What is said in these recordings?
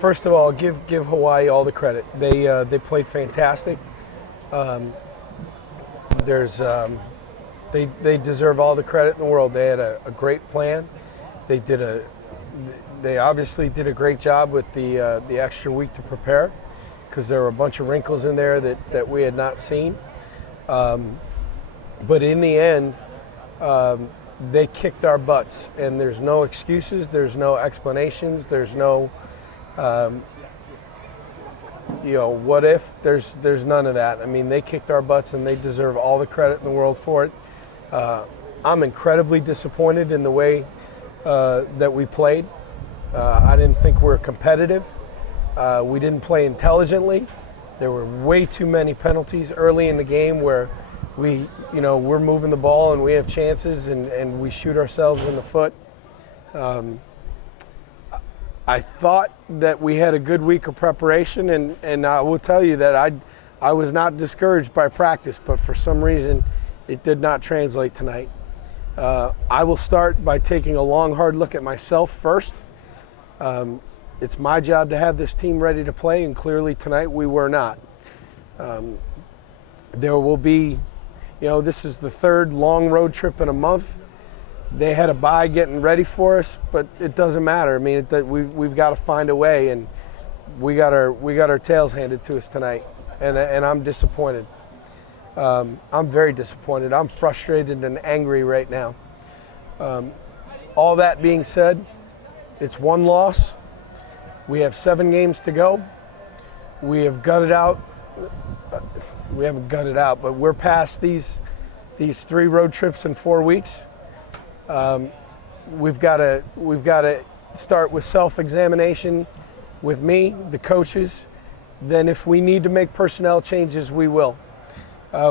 First of all, give Hawaii all the credit. They played fantastic. They deserve all the credit in the world. They had a great plan. They obviously did a great job with the extra week to prepare, because there were a bunch of wrinkles in there that we had not seen. But in the end, they kicked our butts, and there's no excuses, there's no explanations, there's no what if, there's none of that. I mean, they kicked our butts, and they deserve all the credit in the world for it. I'm incredibly disappointed in the way that we played. I didn't think we were competitive. We didn't play intelligently. There were way too many penalties early in the game where we're moving the ball and we have chances and we shoot ourselves in the foot. I thought that we had a good week of preparation, and I will tell you that I was not discouraged by practice, but for some reason it did not translate tonight. I will start by taking a long, hard look at myself first. It's my job to have this team ready to play, and clearly tonight we were not. There will be, this is the third long road trip in a month. They had a bye getting ready for us, but it doesn't matter. I mean, we've got to find a way, and we got our tails handed to us tonight, and I'm disappointed. I'm very disappointed. I'm frustrated and angry right now. All that being said, it's one loss. We have 7 games to go. We have gutted out. We haven't gutted out, but we're past these 3 road trips in 4 weeks. We've got to start with self-examination with me, the coaches. Then if we need to make personnel changes, we will.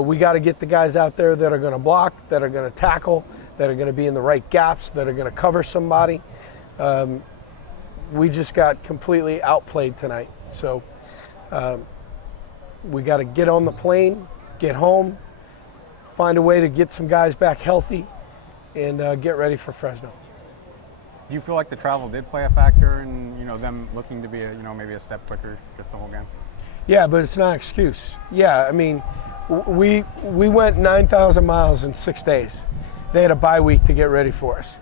We got to get the guys out there that are going to block, that are going to tackle, that are going to be in the right gaps, that are going to cover somebody. We just got completely outplayed tonight. So we got to get on the plane, get home, find a way to get some guys back healthy, and get ready for Fresno. Do you feel like the travel did play a factor in them looking to be maybe a step quicker just the whole game? Yeah, but it's not an excuse. Yeah, I mean, we went 9,000 miles in 6 days. They had a bye week to get ready for us.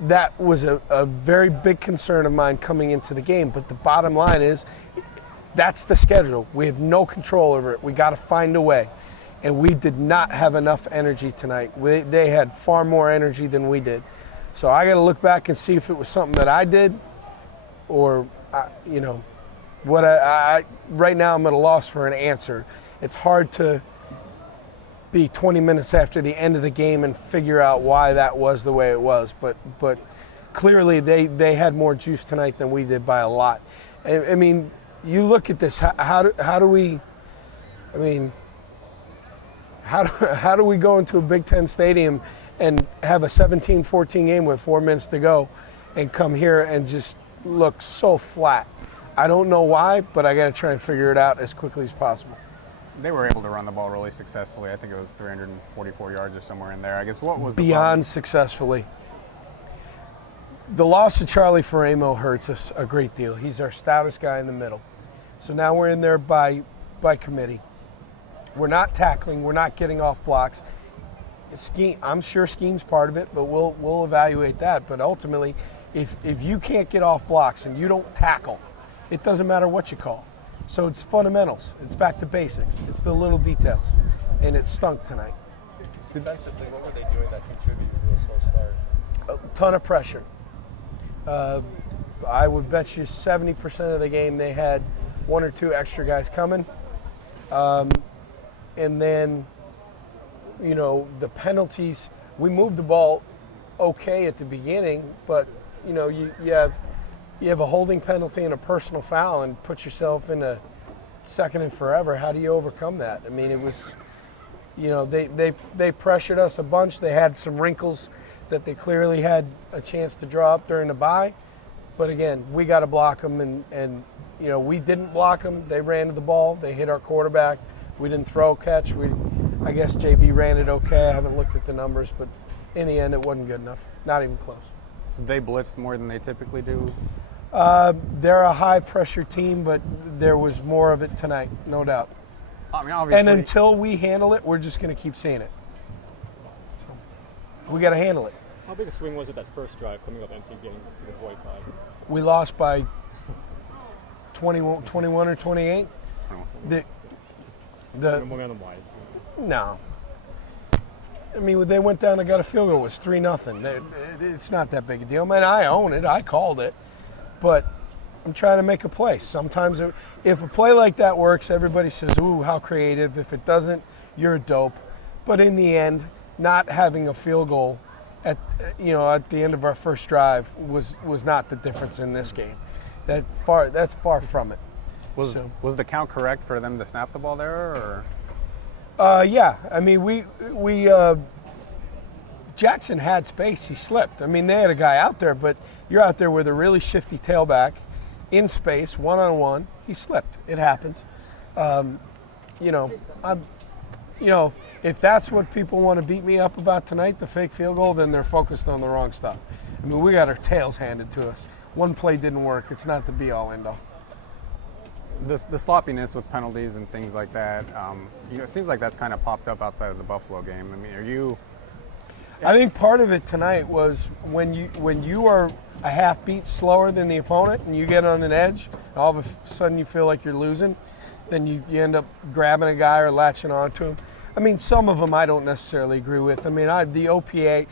That was a very big concern of mine coming into the game, but the bottom line is that's the schedule. We have no control over it. We got to find a way, and we did not have enough energy tonight. They had far more energy than we did. So I got to look back and see if it was something that I did, or what right now I'm at a loss for an answer. It's hard to be 20 minutes after the end of the game and figure out why that was the way it was. But clearly they had more juice tonight than we did by a lot. I mean, you look at this. How do we go into a Big Ten stadium and have a 17-14 game with 4 minutes to go and come here and just look so flat? I don't know why, but I got to try and figure it out as quickly as possible. They were able to run the ball really successfully. I think it was 344 yards or somewhere in there. I guess what was the beyond successfully? The loss of Charlie Faramo hurts us a great deal. He's our stoutest guy in the middle. So now we're in there by committee. We're not tackling. We're not getting off blocks. I'm sure scheme's part of it, but we'll evaluate that. But ultimately, if you can't get off blocks and you don't tackle, it doesn't matter what you call. So it's fundamentals. It's back to basics. It's the little details. And it stunk tonight. Defensively, what were they doing that contributed to a slow start? A ton of pressure. I would bet you 70% of the game they had 1 or 2 extra guys coming. And then, the penalties, we moved the ball okay at the beginning, but, you have a holding penalty and a personal foul and put yourself in a second and forever. How do you overcome that? I mean, it was, they pressured us a bunch. They had some wrinkles that they clearly had a chance to draw up during the bye. But again, we got to block them, and we didn't block them. They ran to the ball. They hit our quarterback. We didn't throw a catch. I guess JB ran it okay. I haven't looked at the numbers, but in the end, it wasn't good enough. Not even close. They blitzed more than they typically do They're a high-pressure team, but there was more of it tonight, no doubt. I mean, obviously. And until we handle it, we're just going to keep seeing it. So we got to handle it. How big a swing was it that first drive coming up empty getting to the boycott? We lost by 21 or 28. The Momentum-wise. No. I mean, they went down and got a field goal. It was 3-0. It's not that big a deal. Man, I own it. I called it. But I'm trying to make a play. Sometimes if a play like that works, everybody says, ooh, how creative. If it doesn't, you're a dope. But in the end, not having a field goal at the end of our first drive was not the difference in this game. That's far from it. Was the count correct for them to snap the ball there, or? Yeah. I mean, Jackson had space. He slipped. I mean, they had a guy out there, but you're out there with a really shifty tailback in space, one-on-one. He slipped. It happens. If that's what people want to beat me up about tonight, the fake field goal, then they're focused on the wrong stuff. I mean, we got our tails handed to us. One play didn't work. It's not the be-all, end-all. The sloppiness with penalties and things like that, it seems like that's kind of popped up outside of the Buffalo game. I mean, I think part of it tonight was when you are a half beat slower than the opponent and you get on an edge, and all of a sudden you feel like you're losing, then you end up grabbing a guy or latching onto him. I mean, some of them I don't necessarily agree with. I mean, the OPI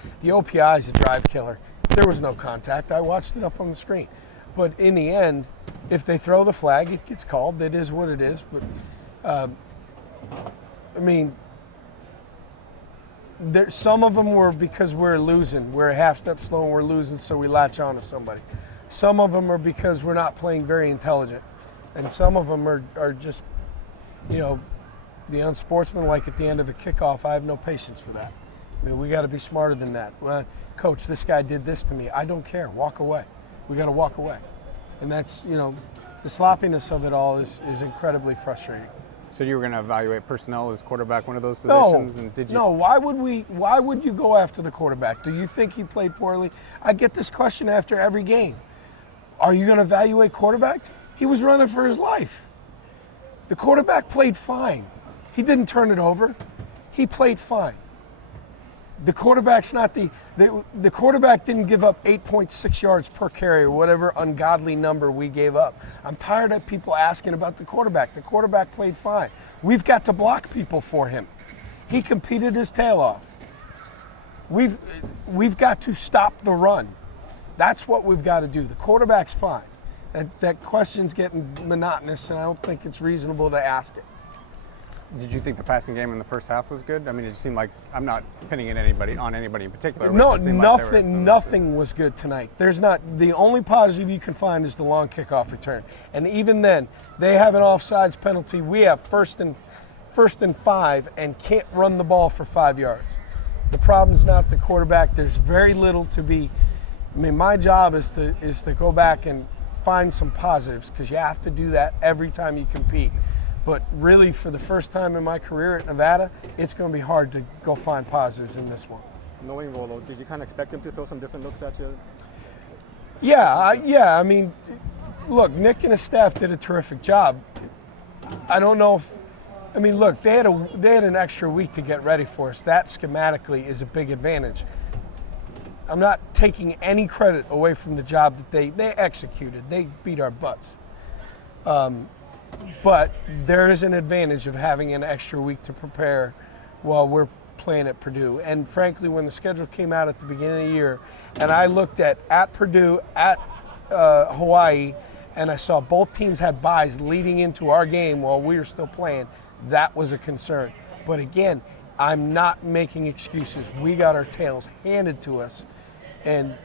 is a drive killer. There was no contact. I watched it up on the screen. But in the end, if they throw the flag, it gets called. It is what it is. But, I mean, some of them were because we're losing. We're a half step slow and we're losing, so we latch on to somebody. Some of them are because we're not playing very intelligent. And some of them are just, the unsportsmanlike at the end of a kickoff. I have no patience for that. I mean, we got to be smarter than that. Well, Coach, this guy did this to me. I don't care. Walk away. We got to walk away. And that's, the sloppiness of it all is incredibly frustrating. So you were going to evaluate personnel as quarterback, one of those positions? And did you? No, why would you go after the quarterback? Do you think he played poorly? I get this question after every game. Are you going to evaluate quarterback? He was running for his life. The quarterback played fine. He didn't turn it over. He played fine. The quarterback's not the quarterback didn't give up 8.6 yards per carry or whatever ungodly number we gave up. I'm tired of people asking about the quarterback. The quarterback played fine. We've got to block people for him. He competed his tail off. We've got to stop the run. That's what we've got to do. The quarterback's fine. That question's getting monotonous, and I don't think it's reasonable to ask it. Did you think the passing game in the first half was good? I mean, it just seemed like, I'm not pinning it on anybody in particular. No, nothing was good tonight. There's not. The only positive you can find is the long kickoff return, and even then, they have an offsides penalty. We have first and 5 and can't run the ball for 5 yards. The problem's not the quarterback. There's very little to be. I mean, my job is to go back and find some positives, because you have to do that every time you compete. But really, for the first time in my career at Nevada, it's going to be hard to go find positives in this one. Knowing Rolo, did you kind of expect him to throw some different looks at you? Yeah. I mean, look, Nick and his staff did a terrific job. I don't know if, I mean, look, they had an extra week to get ready for us. That schematically is a big advantage. I'm not taking any credit away from the job that they executed. They beat our butts. But there is an advantage of having an extra week to prepare while we're playing at Purdue. And frankly, when the schedule came out at the beginning of the year, and I looked at Purdue, at Hawaii, and I saw both teams had byes leading into our game while we were still playing, that was a concern. But again, I'm not making excuses. We got our tails handed to us, and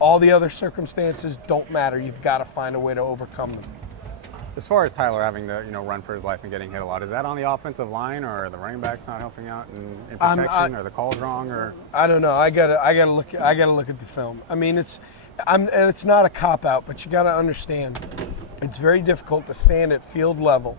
all the other circumstances don't matter. You've got to find a way to overcome them. As far as Tyler having to, run for his life and getting hit a lot, is that on the offensive line, or are the running backs not helping out in protection, or the calls wrong, or? I don't know. I gotta look at the film. I mean, it's not a cop out, but you got to understand, it's very difficult to stand at field level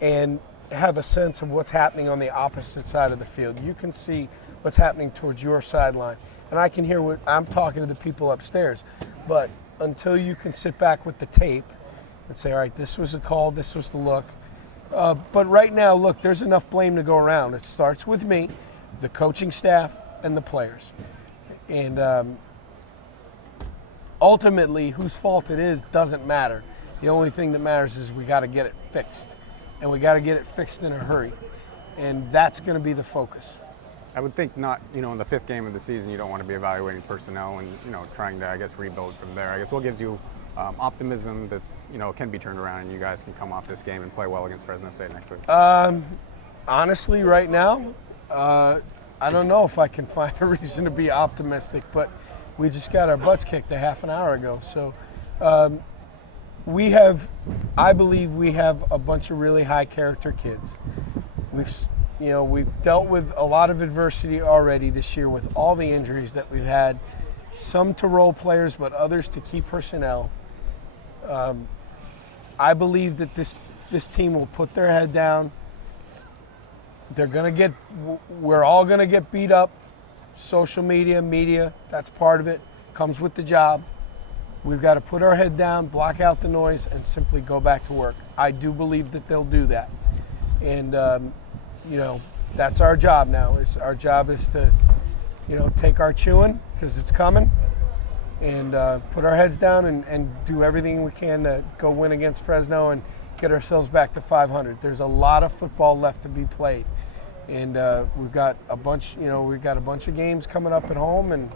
and have a sense of what's happening on the opposite side of the field. You can see what's happening towards your sideline, and I can hear what I'm talking to the people upstairs, but until you can sit back with the tape and say, all right, this was a call, this was the look. But right now, look, there's enough blame to go around. It starts with me, the coaching staff, and the players. And ultimately, whose fault it is doesn't matter. The only thing that matters is we got to get it fixed. And we got to get it fixed in a hurry. And that's going to be the focus. I would think not, in the 5th game of the season, you don't want to be evaluating personnel and, trying to, I guess, rebuild from there. I guess what gives you optimism that, it can be turned around and you guys can come off this game and play well against Fresno State next week? Honestly, right now, I don't know if I can find a reason to be optimistic, but we just got our butts kicked a half an hour ago. So I believe we have a bunch of really high character kids. We've dealt with a lot of adversity already this year with all the injuries that we've had, some to role players, but others to key personnel. I believe that this team will put their head down. We're all going to get beat up. Social media, that's part of it. Comes with the job. We've got to put our head down, block out the noise, and simply go back to work. I do believe that they'll do that. And, that's our job now. Our job is to, take our chewing, because it's coming, and put our heads down and do everything we can to go win against Fresno and get ourselves back to 500. There's a lot of football left to be played. And we've got a bunch of games coming up at home, and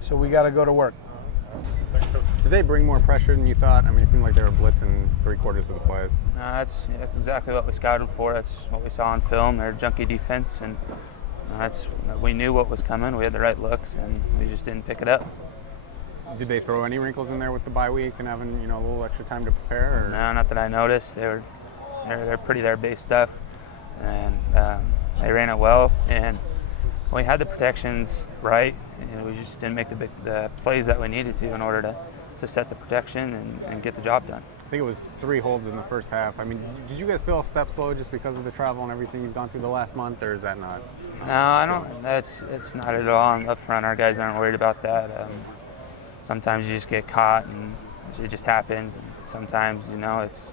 so we got to go to work. Did they bring more pressure than you thought? I mean, it seemed like they were blitzing 3/4 of the plays. That's exactly what we scouted for. That's what we saw on film. They're junky defense, and we knew what was coming. We had the right looks, and we just didn't pick it up. Did they throw any wrinkles in there with the bye week and having a little extra time to prepare? Or? No, not that I noticed. They're pretty their base stuff, and they ran it well, and we had the protections right, and we just didn't make the plays that we needed to in order to set the protection and get the job done. I think it was 3 holds in the first half. I mean, did you guys feel a step slow just because of the travel and everything you've gone through the last month, or is that not? No, I don't. It's not at all. Up front, our guys aren't worried about that. Sometimes you just get caught, and it just happens. And sometimes, it's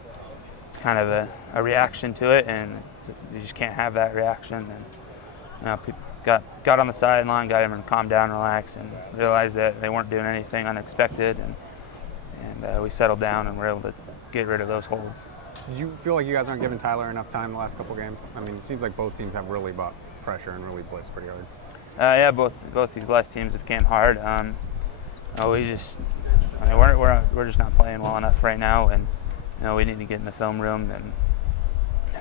kind of a reaction to it, and you just can't have that reaction. And people got on the sideline, got him to calm down, relax, and realized that they weren't doing anything unexpected, and we settled down and were able to get rid of those holds. Did you feel like you guys aren't giving Tyler enough time the last couple games? I mean, it seems like both teams have really bought pressure and really blitzed pretty hard. Yeah, both these last teams have came hard. We're just not playing well enough right now, and we need to get in the film room and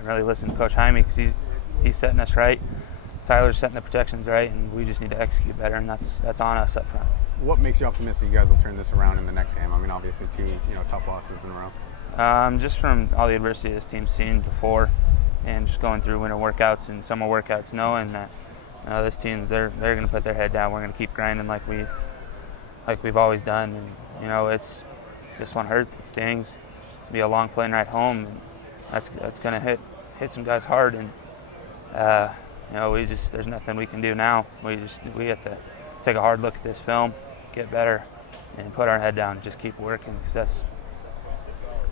really listen to Coach Jaime, because he's setting us right. Tyler's setting the protections right, and we just need to execute better, and that's on us up front. What makes you optimistic you guys will turn this around in the next game? I mean, obviously 2 tough losses in a row. Just from all the adversity this team's seen before, and just going through winter workouts and summer workouts, knowing that this team they're going to put their head down. We're going to keep grinding like we've always done, and this one hurts. It stings. It's gonna be a long plane ride home, and that's going to hit some guys hard, and there's nothing we can do now. We have to take a hard look at this film, get better, and put our head down. Just keep working, because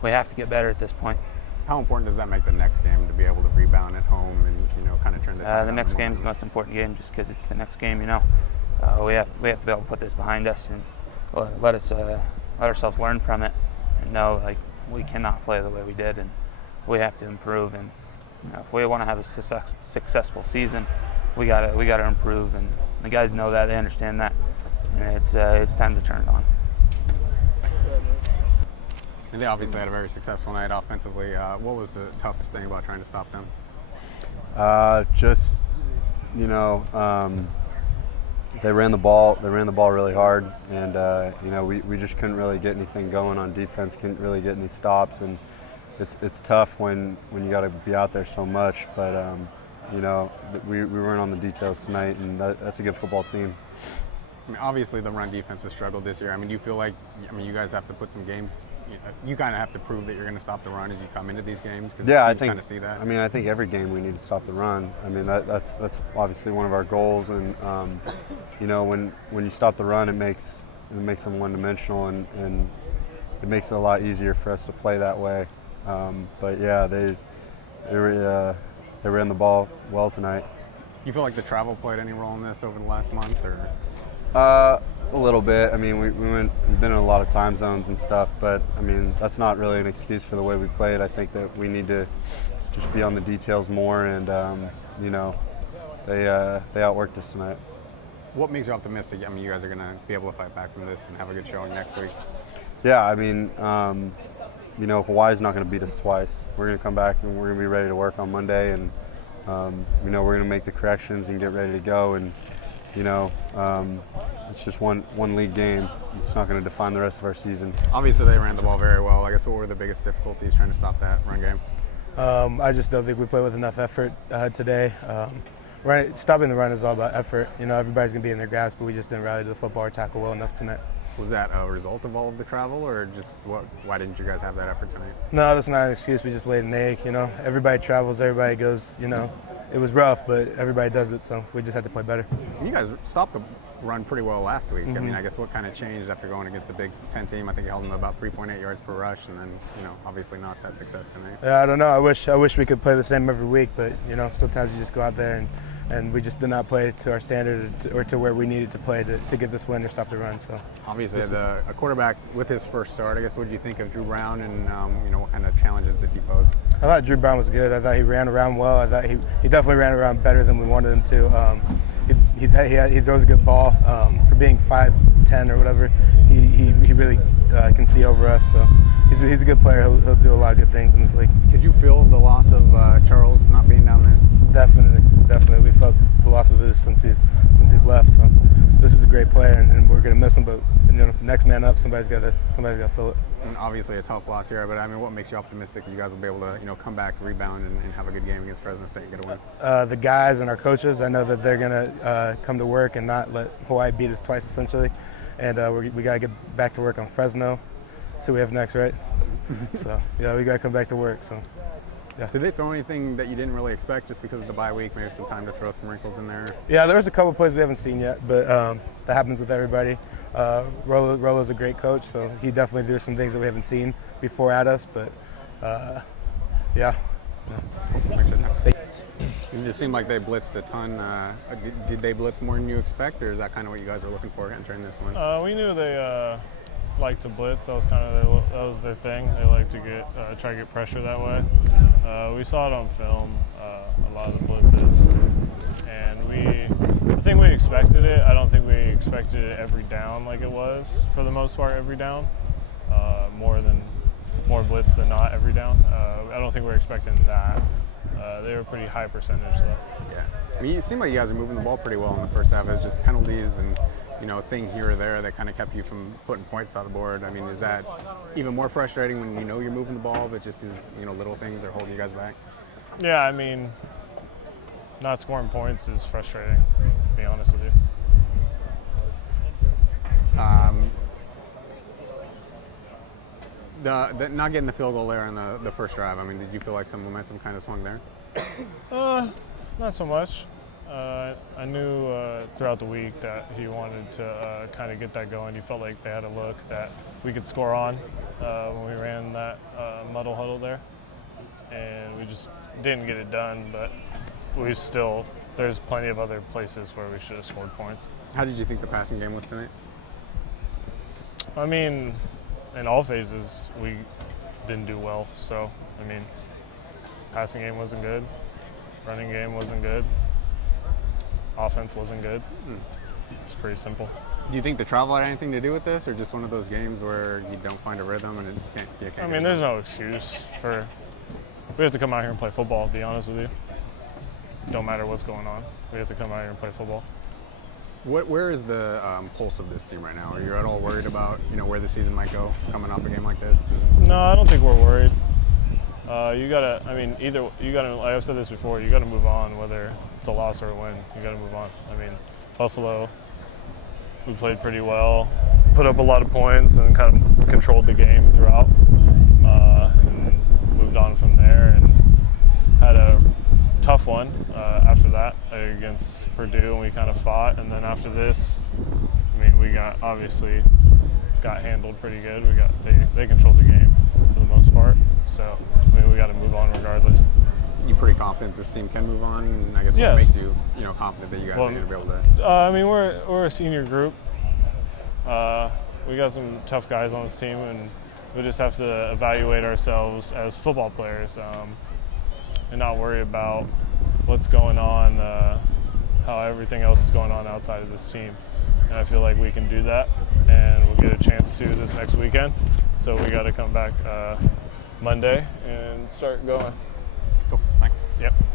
we have to get better at this point. How important does that make the next game to be able to rebound at home and kind of turn the next game is the most important game, just because it's the next game. We have to be able to put this behind us and let ourselves learn from it, and know we cannot play the way we did, and we have to improve. And if we want to have a successful season, we got to improve, and the guys know that, they understand that, and it's time to turn it on. And they obviously had a very successful night offensively. What was the toughest thing about trying to stop them? They ran the ball really hard, and we just couldn't really get anything going on defense. Couldn't really get any stops, and it's tough when you got to be out there so much. But we weren't on the details tonight, and that's a good football team. I mean, obviously the run defense has struggled this year. I mean, do you feel like you guys have to put some games? You kind of have to prove that you're going to stop the run as you come into these games, because I teams think kind of see that. I mean, I think every game we need to stop the run. I mean, that's obviously one of our goals, and when you stop the run, it makes makes them one-dimensional, and it makes it a lot easier for us to play that way. But yeah, they ran the ball well tonight. You feel like the travel played any role in this over the last month, or? A little bit. I mean, we've been in a lot of time zones and stuff, but I mean, that's not really an excuse for the way we played. I think that we need to just be on the details more, and you know, they outworked us tonight. What makes you optimistic? I mean, you guys are going to be able to fight back from this and have a good showing next week. Yeah, I mean, you know, Hawaii's not going to beat us twice. We're going to come back and we're going to be ready to work on Monday, and you know, we're going to make the corrections and get ready to go. And you know, it's just one league game. It's not going to define the rest of our season. Obviously, they ran the ball very well. I guess what were the biggest difficulties trying to stop that run game? I just don't think we played with enough effort today. Stopping the run is all about effort. You know, everybody's going to be in their gaps, but we just didn't rally to the football or tackle well enough tonight. Was that a result of all of the travel, or just why didn't you guys have that effort tonight? No, that's not an excuse. We just laid an egg. You know, everybody travels, everybody goes. You know, it was rough, but everybody does it, so we just had to play better. You guys stopped the run pretty well last week. I mean, I guess what kind of changed after going against a Big Ten team? I think you held them about 3.8 yards per rush, and then, you know, obviously not that success tonight. Yeah, I don't know. I wish we could play the same every week, but you know, sometimes you just go out there and we just did not play to our standard or to where we needed to play to get this win or stop the run. So obviously, a quarterback with his first start, I guess, what did you think of Drew Brown, and you know, what kind of challenges did he pose? I thought Drew Brown was good. I thought he ran around well. I thought he definitely ran around better than we wanted him to. He throws a good ball. For being 5'10" or whatever, he really can see over us. So he's a good player. He'll do a lot of good things in this league. Did you feel the loss of Charles not being down there? Definitely. We felt the loss of his since he's left. So this is a great player, and we're gonna miss him. But you know, next man up, somebody's got to fill it. And obviously a tough loss here, but I mean, what makes you optimistic that you guys will be able to, you know, come back, rebound, and have a good game against Fresno State and get a win? The guys and our coaches, I know that they're gonna come to work and not let Hawaii beat us twice, essentially. And we gotta get back to work on Fresno. So we have next, right? So yeah, we gotta come back to work. So. Yeah. Did they throw anything that you didn't really expect just because of the bye week? Maybe some time to throw some wrinkles in there? Yeah, there's a couple plays we haven't seen yet, but that happens with everybody. Rolo's a great coach, so he definitely threw some things that we haven't seen before at us, but yeah. It just seemed like they blitzed a ton. Did they blitz more than you expect, or is that kind of what you guys are looking for entering this one? We knew they like to blitz. That was their thing. They like to try to get pressure that way. We saw it on film, a lot of the blitzes, and I think we expected it. I don't think we expected it every down like it was for the most part every down. More blitz than not every down. I don't think we were expecting that. They were pretty high percentage though. Yeah, I mean, it seemed like you guys were moving the ball pretty well in the first half. It was just penalties and, you know, a thing here or there that kind of kept you from putting points on the board. I mean, is that even more frustrating when you know you're moving the ball, but just these, you know, little things are holding you guys back? Yeah, I mean, not scoring points is frustrating, to be honest with you. Not getting the field goal there on the first drive, I mean, did you feel like some momentum kind of swung there? Not so much. I knew throughout the week that he wanted to kind of get that going. He felt like they had a look that we could score on when we ran that muddle huddle there. And we just didn't get it done, but there's plenty of other places where we should have scored points. How did you think the passing game was tonight? I mean, in all phases, we didn't do well. So, I mean, passing game wasn't good. Running game wasn't good. Offense wasn't good. It's pretty simple. Do you think the travel had anything to do with this, or just one of those games where you don't find a rhythm and you can't I mean, there's no excuse we have to come out here and play football, to be honest with you. Don't matter what's going on. We have to come out here and play football. Where is the pulse of this team right now? Are you at all worried about, you know, where the season might go coming off a game like this? No, I don't think we're worried. Like I've said this before, you gotta move on, whether it's a loss or a win. You gotta move on. I mean, Buffalo, we played pretty well, put up a lot of points and kind of controlled the game throughout, and moved on from there and had a tough one after that against Purdue, and we kind of fought. And then after this, I mean, we obviously got handled pretty good. They controlled the game for the most part. So I mean, we got to move on regardless. You pretty confident this team can move on? And I guess what Yes. makes you confident that you guys are going to be able to? I mean, we're a senior group. We got some tough guys on this team, and we just have to evaluate ourselves as football players and not worry about what's going on, how everything else is going on outside of this team. And I feel like we can do that, and we'll get a chance to this next weekend. So we got to come back Monday and start going. Cool. Thanks. Yep.